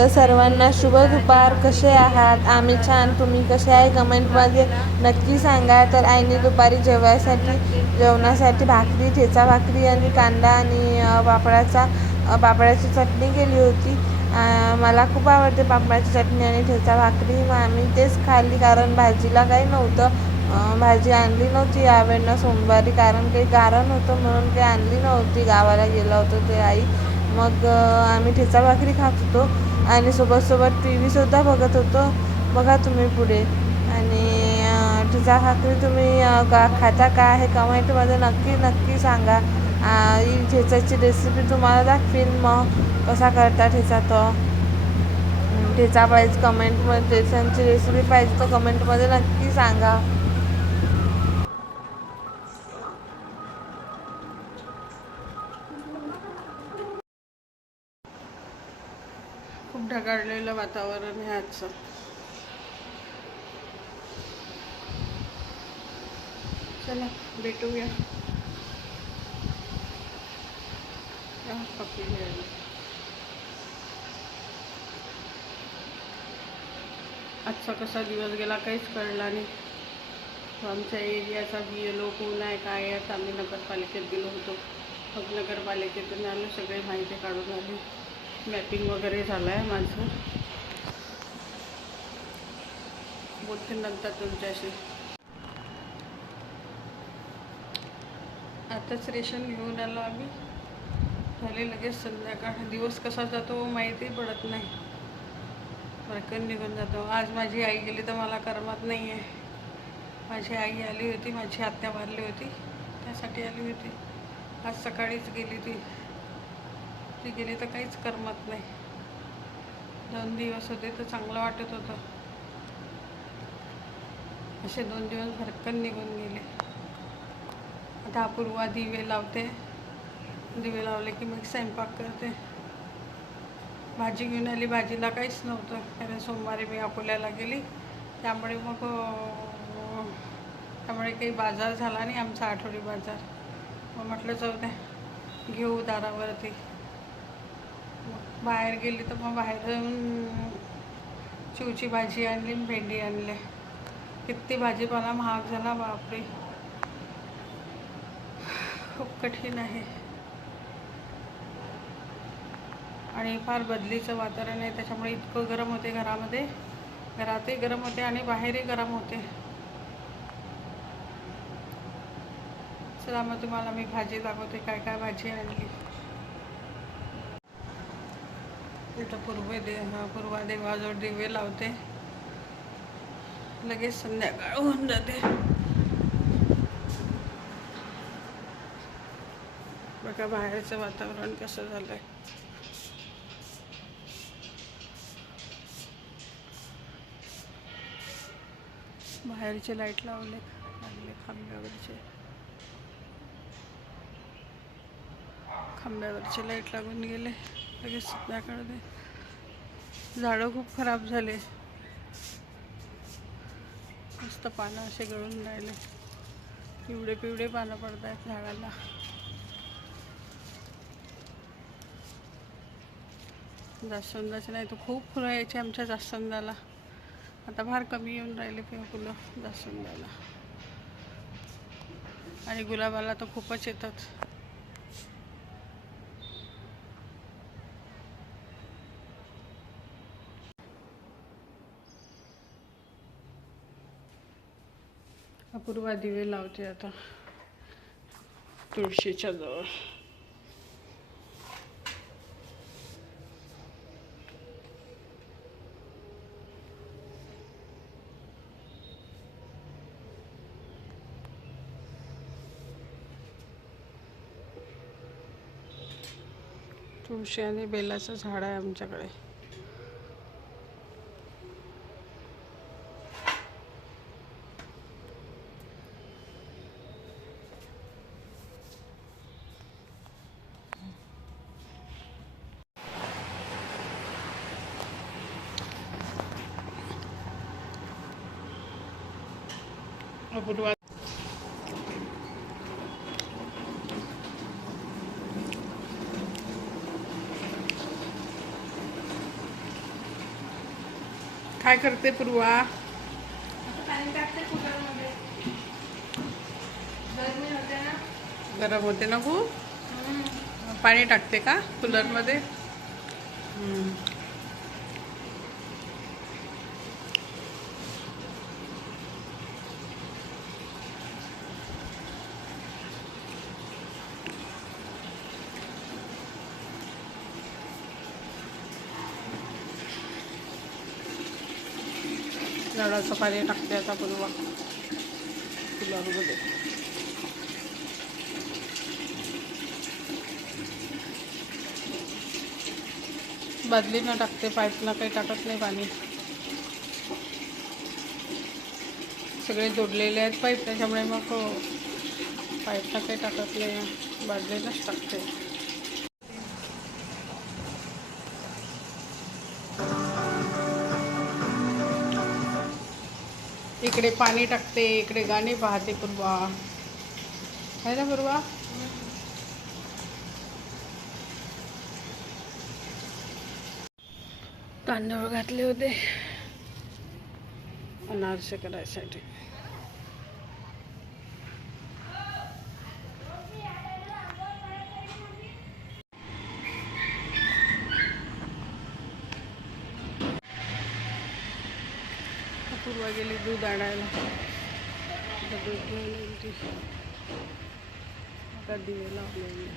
तर सर्वांना शुभ दुपार. कसे आहात? आम्ही छान. तुम्ही कसे आहे कमेंटमध्ये नक्की सांगा. तर आईने दुपारी जेवणासाठी भाकरी, ठेचा भाकरी आणि कांदा आणि पापडाची चटणी केली होती. मला खूप आवडते पापडाची चटणी आणि ठेचा भाकरी. मग आम्ही तेच खाल्ली कारण भाजीला काही नव्हतं. भाजी आणली नव्हती यावेळेला सोमवारी कारण काही गारण होतं म्हणून काही आणली नव्हती. गावाला गेलं होतं ते आई. मग आम्ही ठेचा भाकरी खात होतो आणि सोबत टी व्हीसुद्धा बघत होतो. बघा तुम्ही पुढे. आणि ठेचा भाकरी तुम्ही खाता का हे कमेंटमध्ये नक्की सांगा. ही ठेचाची रेसिपी तुम्हाला दाखवीन मग कसा करता ठेचा. तो ठेचा पाहिजे कमेंटमध्ये, ठेचांची रेसिपी पाहिजे तर कमेंटमध्ये नक्की सांगा. खूप ढगाळलेलं वातावरण आहे आजचं. चला भेटूया. आजचा कसा दिवस गेला काहीच कळला नाही. आमच्या एरियाचा येलो कोण आहे काय आहे. आम्ही नगरपालिकेत गेलो होतो. मग नगरपालिकेतून आलो, सगळे माहिती काढून आली. मॅपिंग वगैरे झालं आहे माझं. बोलते नंतर तुमच्याशी. आताच रेशन घेऊन आलो आम्ही. झाले लगेच संध्याकाळ. दिवस कसा जातो माहिती पडत नाही. भरकन निघून जातो. आज माझी आई गेली तर मला करमत नाही आहे. माझी आई आली होती, माझी आत्या वारली होती त्यासाठी आली होती. आज सकाळीच गेली ती गेली तर काहीच करमत नाही. 2 दिवस होते तर चांगलं वाटत होतं. असे 2 दिवस भरकन निघून गेले. आता अपूर्वा दिवे लावते. दिवे लावले की मग स्वयंपाक करते. भाजी घेऊन आली. भाजीला काहीच नव्हतं कारण सोमवारी मी अकोल्याला गेली. त्यामुळे काही बाजार झाला नाही आमचा, आठवडी बाजार. मग म्हटलं जाऊ द्या घेऊ दारावरती. मग बाहेर गेली तर मग बाहेरून चिवची भाजी आणली, भेंडी आणले. किती भाजीपाला महाग झाला बापरे, खूप कठीण आहे. आणि फार बदलीचं वातावरण आहे त्याच्यामुळे इतकं गरम होते घरामध्ये. घरातही गरम होते आणि बाहेरही गरम होते. चला मग तुम्हाला मी भाजी दाखवते काय काय भाजी आणली. इथं पूर्वा देवाजवळ दिवे लावते. लगेच संध्याकाळ होऊन जाते. बघा बाहेरचं वातावरण कसं झालंय. बाहेरचे लाईट लागले खांब्यावरचे लाईट लागून गेले. लगेच संध्याकाळ. झाडं खूप खराब झाले. मस्त पानं असे गळून राहिले. पिवळे पानं पडत आहेत झाडाला. जास्वंदाचे नाही तर खूप फुलं यायचे आमच्या जास्वंदाला. आता फार कमी येऊन राहिले फुलं जास्वंदाला. आणि गुलाबाला तर खूपच येतात. अपूर्वा दिवे लावते आता तुळशीच्या जवळ. तुळशी आणि बेलाचं झाड आहे आमच्याकडे. अपूर्वा काय करते पूर्वा? पाणी टाकते कुकरमध्ये. गरमी होते ना. गरम होते ना खूप. पाणी टाकते का कूलरमध्ये? नळाचं पाणी टाकते आता पूर्वा कूलरमध्ये. बदलीनं टाकते, पाईपला काही टाकत नाही पाणी. सगळे जोडलेले आहेत पाईप, त्याच्यामुळे मग पाईपला काही टाकत नाही, बादलीनंच टाकते. इकडे पाणी टाकते, इकडे गाणी पाहते पूर्वा. आहे ना पूर्वा? तांदूळ घातले होते अनारसे करायसाठी. पूर्वा गेली दूध आणायला. दूध घेऊन येईल ती. आता दिवे लावले.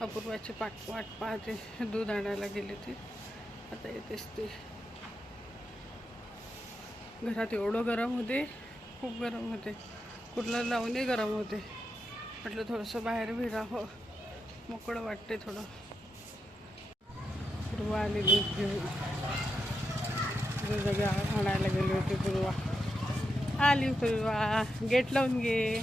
अपूर्वाची वाट पाहते. दूध आणायला गेली ती, आता येतेच ती. घरात एवढं गरम होते, खूप गरम होते. कूलर लावूनही गरम होते. म्हटलं थोडंसं बाहेर फिरावं, मोकळं वाटते थोडं. पूर्वा आली दूध घेऊन. दूध आणायला गेली होती पूर्वा. आली पूर्वा, गेट लावून घे.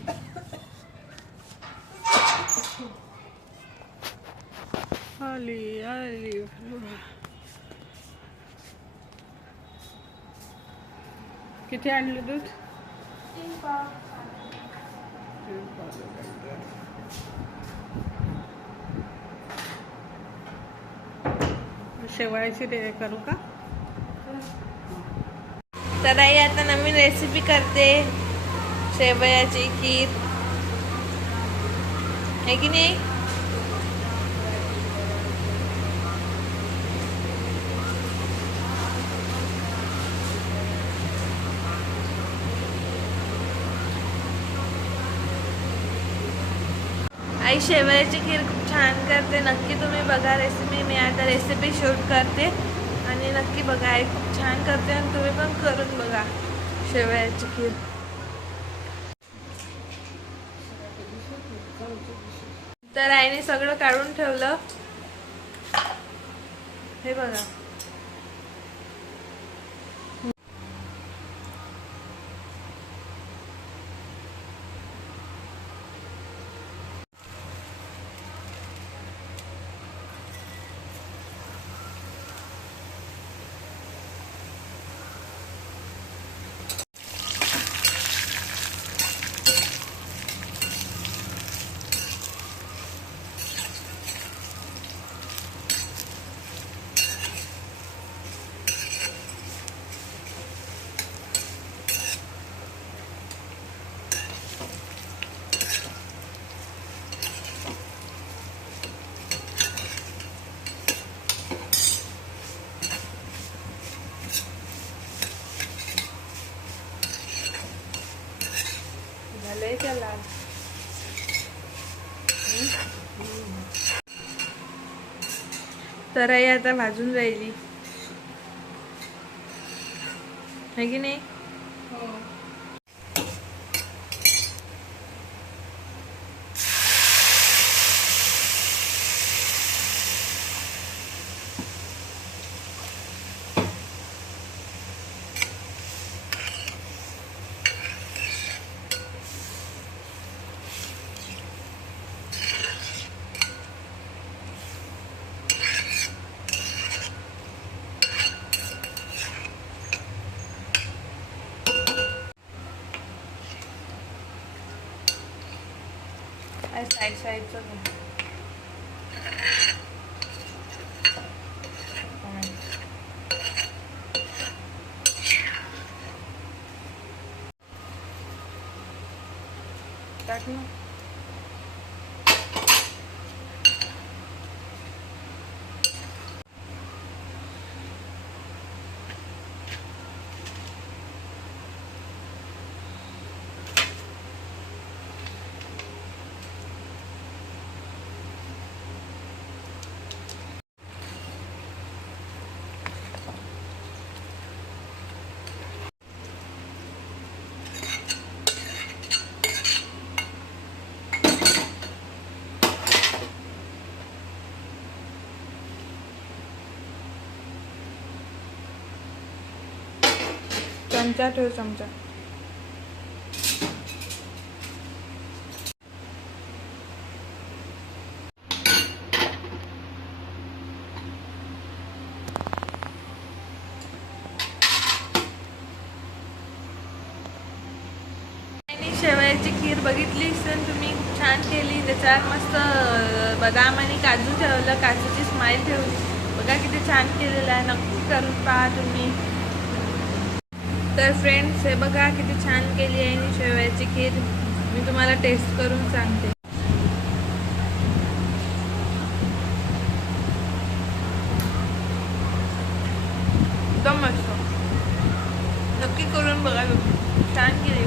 आली आली पूर्वा. किती आणलं दूध? 3 पाव. शेवयाची करू का? तर आई आता नवीन रेसिपी करते, शेवयाची खीर. आहे की नाही? आई शेवयाची खीर खूप छान करते. नक्की तुम्ही बघा रेसिपी. मी आता रेसिपी शूट करते आणि नक्की बघा. आई खूप छान करते आणि तुम्ही पण करून बघा शेवयाची खीर. तर आईने सगळं काढून ठेवलं, हे बघा. झालंय त्याला. तर आई आता भाजून राहिली, है की नाही? साईड साईडचं टाक ना. चमचा ठेव, चमचा. शेवयाची खीर बघितली असेल तुम्ही, छान केली. त्याच्यावर मस्त बदाम आणि काजू ठेवलं, काजूची स्माईल ठेवली. बघा किती छान केलेलं आहे. नक्की करून पहा तुम्ही. तर फ्रेंड्स, हे बघा किती छान केली आहे मी शेवयाची खीर. मी तुम्हाला टेस्ट करून सांगते. एकदम मस्त. नक्की करून बघा तुम्ही, छान केली.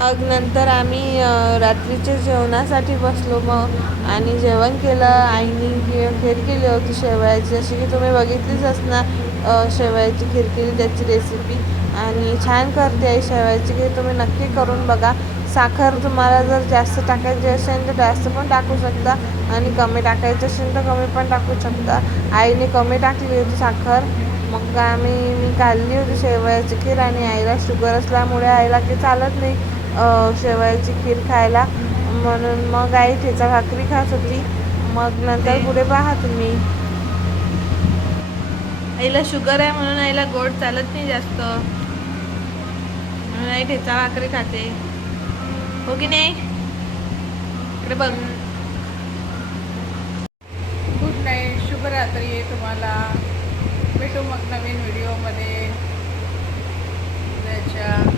मग नंतर आम्ही रात्रीच्या जेवणासाठी बसलो मग, आणि जेवण केलं. आईने खीर केली होती शेवयाची, जशी की तुम्ही बघितलीच असणार. शेवयाची खीर केली, त्याची रेसिपी. आणि छान करते आई शेवयाची खीर. तुम्ही नक्की करून बघा. साखर तुम्हाला जर जास्त टाकायची असेल तर जास्त पण टाकू शकता, आणि कमी टाकायची असेल तर कमी पण टाकू शकता. आईने कमी टाकली होती साखर. मग मी काढली होती शेवयाची खीर, आणि आईला शुगर असल्यामुळे आईला काही चालत नाही शेवयाची खीर खायला, म्हणून मग आई ठेचा भाकरी खात होती. मग नंतर पुढे पहा तुम्ही. आईला शुगर आहे म्हणून आईला गोड चालत नाही जास्त, म्हणून आई ठेचा भाकरी खाते. हो की नाही? इकडे बघ. गुड नाईट, शुभरात्री तुम्हाला. भेटू मग नवीन व्हिडिओमध्ये. उद्याच्या